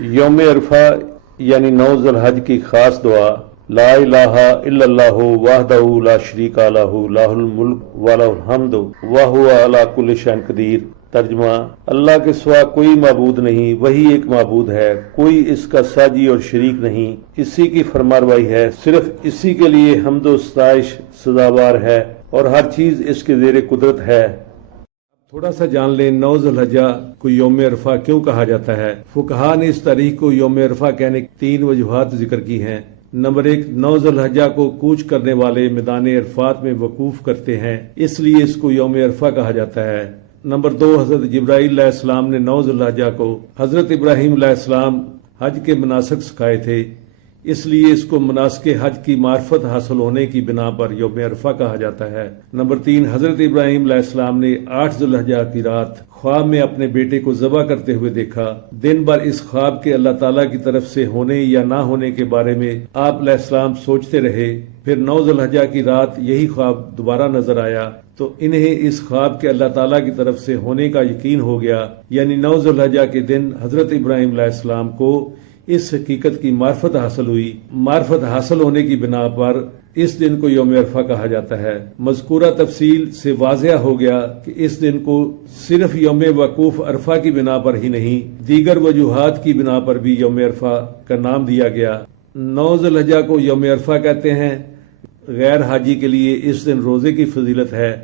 یوم عرفہ یعنی 9 ذوالحج کی خاص دعا لا الہ الا اللہ وحدہ لا شریک لہ لہ الملک ولہ الحمد وہو علی کل شیء قدیر۔ ترجمہ: اللہ کے سوا کوئی معبود نہیں، وہی ایک معبود ہے، کوئی اس کا ساجی اور شریک نہیں، اسی کی فرمانروائی ہے، صرف اسی کے لیے حمد و ستائش سزاوار ہے اور ہر چیز اس کے زیر قدرت ہے۔ تھوڑا سا جان لیں 9 ذوالحجہ کو یوم عرفہ کیوں کہا جاتا ہے۔ فقہا نے اس تاریخ کو یوم عرفہ کہنے کی 3 وجوہات ذکر کی ہیں۔ نمبر 1، 9 ذوالحجہ کو کوچ کرنے والے میدان عرفات میں وقوف کرتے ہیں، اس لیے اس کو یوم عرفہ کہا جاتا ہے۔ نمبر 2، حضرت جبرائیل علیہ السلام نے 9 ذوالحجہ کو حضرت ابراہیم علیہ السلام حج کے مناسک سکھائے تھے، اس لیے اس کو مناسک حج کی معرفت حاصل ہونے کی بنا پر یوم عرفہ کہا جاتا ہے۔ نمبر 3، حضرت ابراہیم علیہ السلام نے 8 ذوالحجہ کی رات خواب میں اپنے بیٹے کو ذبح کرتے ہوئے دیکھا۔ دن بھر اس خواب کے اللہ تعالیٰ کی طرف سے ہونے یا نہ ہونے کے بارے میں آپ علیہ السلام سوچتے رہے، پھر 9 ذوالحجہ کی رات یہی خواب دوبارہ نظر آیا تو انہیں اس خواب کے اللہ تعالیٰ کی طرف سے ہونے کا یقین ہو گیا، یعنی 9 ذوالحجہ کے دن حضرت ابراہیم علیہ السلام کو اس حقیقت کی معرفت حاصل ہوئی۔ معرفت حاصل ہونے کی بنا پر اس دن کو یوم عرفہ کہا جاتا ہے۔ مذکورہ تفصیل سے واضح ہو گیا کہ اس دن کو صرف یوم وقوف عرفہ کی بنا پر ہی نہیں، دیگر وجوہات کی بنا پر بھی یوم عرفہ کا نام دیا گیا۔ 9 ذوالحجہ کو یوم عرفہ کہتے ہیں۔ غیر حاجی کے لیے اس دن روزے کی فضیلت ہے۔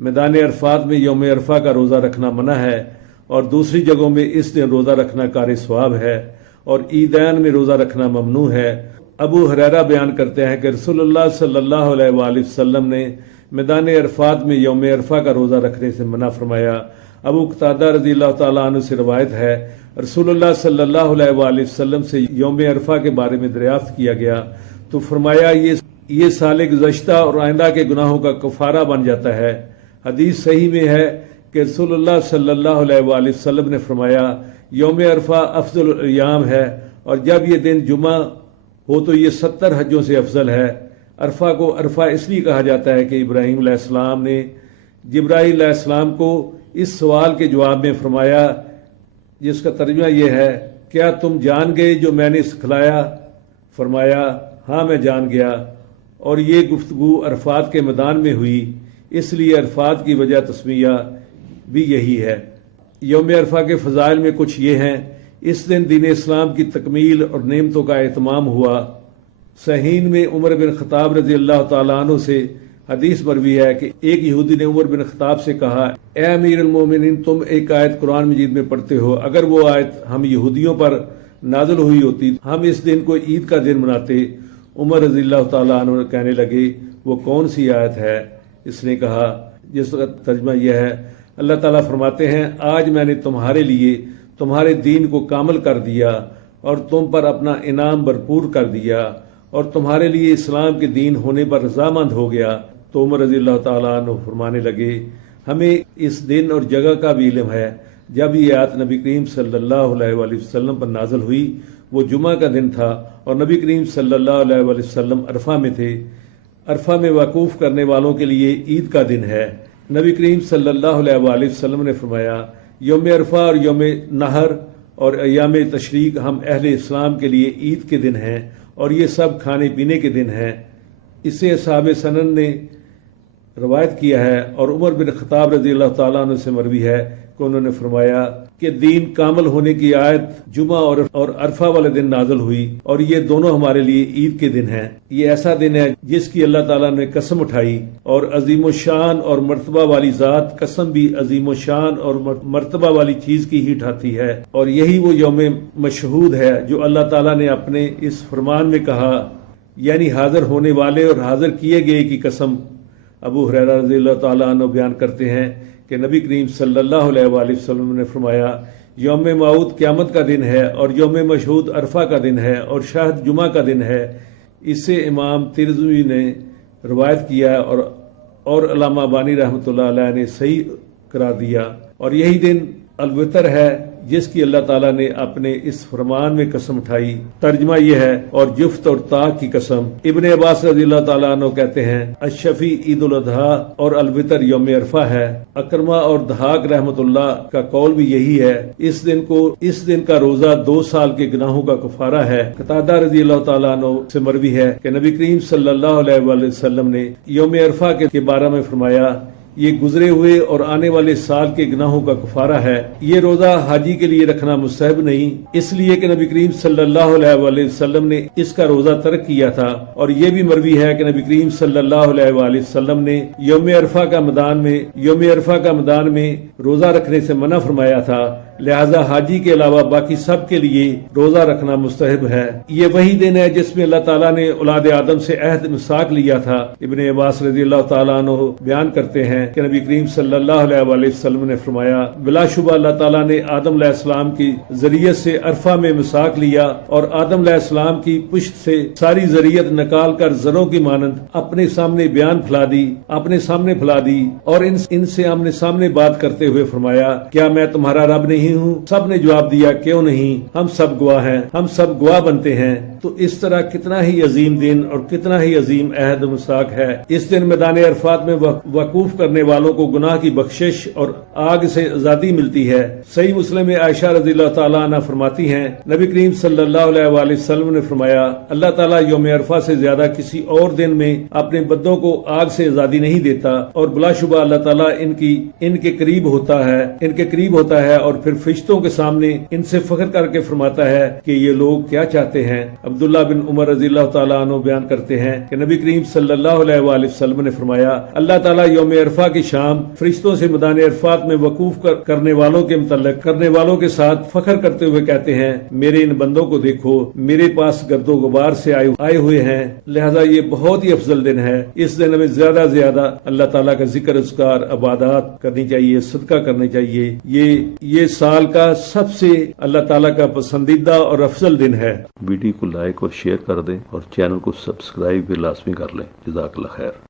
میدان عرفات میں یوم عرفہ کا روزہ رکھنا منع ہے اور دوسری جگہوں میں اس دن روزہ رکھنا کار ثواب ہے، اور عیدین میں روزہ رکھنا ممنوع ہے۔ ابو ہریرہ بیان کرتے ہیں کہ رسول اللہ صلی اللہ علیہ وآلہ وسلم نے میدان عرفات میں یوم عرفہ کا روزہ رکھنے سے منع فرمایا۔ ابو قتادہ رضی اللہ تعالیٰ عنہ سے روایت ہے، رسول اللہ صلی اللہ علیہ وآلہ وسلم سے یوم عرفہ کے بارے میں دریافت کیا گیا تو فرمایا یہ سال گزشتہ اور آئندہ کے گناہوں کا کفارہ بن جاتا ہے۔ حدیث صحیح میں ہے کہ رسول اللہ صلی اللہ علیہ وآلہ وسلم نے فرمایا یوم عرفہ افضل الایام ہے، اور جب یہ دن جمعہ ہو تو یہ 70 حجوں سے افضل ہے۔ عرفہ کو عرفہ اس لیے کہا جاتا ہے کہ ابراہیم علیہ السلام نے جبرائیل علیہ السلام کو اس سوال کے جواب میں فرمایا، جس کا ترجمہ یہ ہے، کیا تم جان گئے جو میں نے سکھلایا؟ فرمایا، ہاں میں جان گیا، اور یہ گفتگو عرفات کے میدان میں ہوئی، اس لیے عرفات کی وجہ تسمیہ بھی یہی ہے۔ یوم عرفہ کے فضائل میں کچھ یہ ہیں۔ اس دن دین اسلام کی تکمیل اور نعمتوں کا اہتمام ہوا۔ صحیحین میں عمر بن خطاب رضی اللہ تعالیٰ عنہ سے حدیث مروی ہے کہ ایک یہودی نے عمر بن خطاب سے کہا، اے امیر المومنین، تم ایک آیت قرآن مجید میں پڑھتے ہو، اگر وہ آیت ہم یہودیوں پر نازل ہوئی ہوتی ہم اس دن کو عید کا دن مناتے۔ عمر رضی اللہ تعالیٰ عنہ کہنے لگے، وہ کون سی آیت ہے؟ اس نے کہا، جس کا ترجمہ یہ ہے، اللہ تعالیٰ فرماتے ہیں، آج میں نے تمہارے لیے تمہارے دین کو کامل کر دیا اور تم پر اپنا انعام بھرپور کر دیا اور تمہارے لیے اسلام کے دین ہونے پر رضامند ہو گیا۔ تو عمر رضی اللہ تعالیٰ عنہ فرمانے لگے، ہمیں اس دن اور جگہ کا بھی علم ہے جب یہ آیت نبی کریم صلی اللہ علیہ وآلہ وسلم پر نازل ہوئی۔ وہ جمعہ کا دن تھا اور نبی کریم صلی اللہ علیہ وآلہ وسلم عرفہ میں تھے۔ عرفہ میں وقوف کرنے والوں کے لیے عید کا دن ہے۔ نبی کریم صلی اللہ علیہ وآلہ وسلم نے فرمایا، یوم عرفہ اور یوم نحر اور ایام تشریق ہم اہل اسلام کے لیے عید کے دن ہیں اور یہ سب کھانے پینے کے دن ہیں۔ اسے اصحاب سنن نے روایت کیا ہے، اور عمر بن خطاب رضی اللہ تعالیٰ عنہ سے مروی ہے کہ انہوں نے فرمایا کہ دین کامل ہونے کی آیت جمعہ اور عرفہ والے دن نازل ہوئی، اور یہ دونوں ہمارے لیے عید کے دن ہیں۔ یہ ایسا دن ہے جس کی اللہ تعالیٰ نے قسم اٹھائی، اور عظیم الشان اور مرتبہ والی ذات قسم بھی عظیم الشان اور مرتبہ والی چیز کی ہی اٹھاتی ہے، اور یہی وہ یوم مشہود ہے جو اللہ تعالیٰ نے اپنے اس فرمان میں کہا، یعنی حاضر ہونے والے اور حاضر کیے گئے کی قسم۔ ابو ہریرہ رضی اللہ تعالیٰ عنہ بیان کرتے ہیں کہ نبی کریم صلی اللہ علیہ وآلہ وسلم نے فرمایا، یوم موعود قیامت کا دن ہے اور یوم مشہود عرفہ کا دن ہے اور شاہد جمعہ کا دن ہے۔ اسے امام ترمذی نے روایت کیا اور علامہ بانی رحمۃ اللہ علیہ نے صحیح قرار دیا، اور یہی دن الوتر ہے جس کی اللہ تعالیٰ نے اپنے اس فرمان میں قسم اٹھائی۔ ترجمہ یہ ہے، اور جفت اور طاق کی قسم۔ ابن عباس رضی اللہ تعالیٰ عنہ کہتے ہیں الشفیع عید الاضحیٰ اور الوتر یوم عرفہ ہے۔ اکرمہ اور دھاک رحمت اللہ کا قول بھی یہی ہے۔ اس دن کا روزہ 2 سال کے گناہوں کا کفارہ ہے۔ قتادہ رضی اللہ تعالیٰ عنہ سے مروی ہے کہ نبی کریم صلی اللہ علیہ وآلہ وسلم نے یوم عرفہ کے بارے میں فرمایا، یہ گزرے ہوئے اور آنے والے سال کے گناہوں کا کفارہ ہے۔ یہ روزہ حاجی کے لیے رکھنا مستحب نہیں، اس لیے کہ نبی کریم صلی اللہ علیہ وآلہ وسلم نے اس کا روزہ ترک کیا تھا، اور یہ بھی مروی ہے کہ نبی کریم صلی اللہ علیہ وآلہ وسلم نے یوم عرفہ کا میدان میں روزہ رکھنے سے منع فرمایا تھا، لہذا حاجی کے علاوہ باقی سب کے لیے روزہ رکھنا مستحب ہے۔ یہ وہی دن ہے جس میں اللہ تعالیٰ نے اولاد آدم سے عہد میثاق لیا تھا۔ ابن عباس رضی اللہ تعالیٰ عنہ بیان کرتے ہیں کہ نبی کریم صلی اللہ علیہ وآلہ وسلم نے فرمایا، بلا شبہ اللہ تعالیٰ نے آدم علیہ السلام کی ذریعت سے عرفہ میں میثاق لیا، اور آدم علیہ السلام کی پشت سے ساری ذریعت نکال کر زروں کی مانند اپنے سامنے پھیلا دی اور ان سے آمنے سامنے بات کرتے ہوئے فرمایا، کیا میں تمہارا رب نہیں ہوں؟ سب نے جواب دیا، کیوں نہیں، ہم سب گواہ ہیں، ہم سب گواہ بنتے ہیں۔ تو اس طرح کتنا ہی عظیم دن اور کتنا ہی عظیم عہد میثاق ہے۔ اس دن میدان عرفات میں وقوف کرنے والوں کو گناہ کی بخشش اور آگ سے آزادی ملتی ہے۔ صحیح مسلم میں عائشہ رضی اللہ تعالیٰ عنہ فرماتی ہیں، نبی کریم صلی اللہ علیہ وآلہ وسلم نے فرمایا، اللہ تعالیٰ یوم عرفہ سے زیادہ کسی اور دن میں اپنے بندوں کو آگ سے آزادی نہیں دیتا، اور بلا شبہ اللہ تعالیٰ ان کے قریب ہوتا ہے اور پھر فرشتوں کے سامنے ان سے فخر کر کے فرماتا ہے کہ یہ لوگ کیا چاہتے ہیں۔ عبداللہ بن عمر رضی اللہ تعالیٰ عنہ بیان کرتے ہیں کہ نبی کریم صلی اللہ علیہ وآلہ وسلم نے فرمایا، اللہ تعالیٰ یوم عرفہ کی شام فرشتوں سے میدان عرفات میں وقوف کرنے والوں کے ساتھ فخر کرتے ہوئے کہتے ہیں، میرے ان بندوں کو دیکھو، میرے پاس گرد و غبار سے آئے ہوئے ہیں، لہذا یہ بہت ہی افضل دن ہے۔ اس دن ہمیں زیادہ سے زیادہ اللہ تعالیٰ کا ذکر اذکار عبادات کرنی چاہیے، صدقہ کرنے چاہیے۔ یہ سال کا سب سے اللہ تعالیٰ کا پسندیدہ اور افضل دن ہے۔ ویڈیو کو لائک اور شیئر کر دیں اور چینل کو سبسکرائب بھی لازمی کر لیں۔ جزاک اللہ خیر۔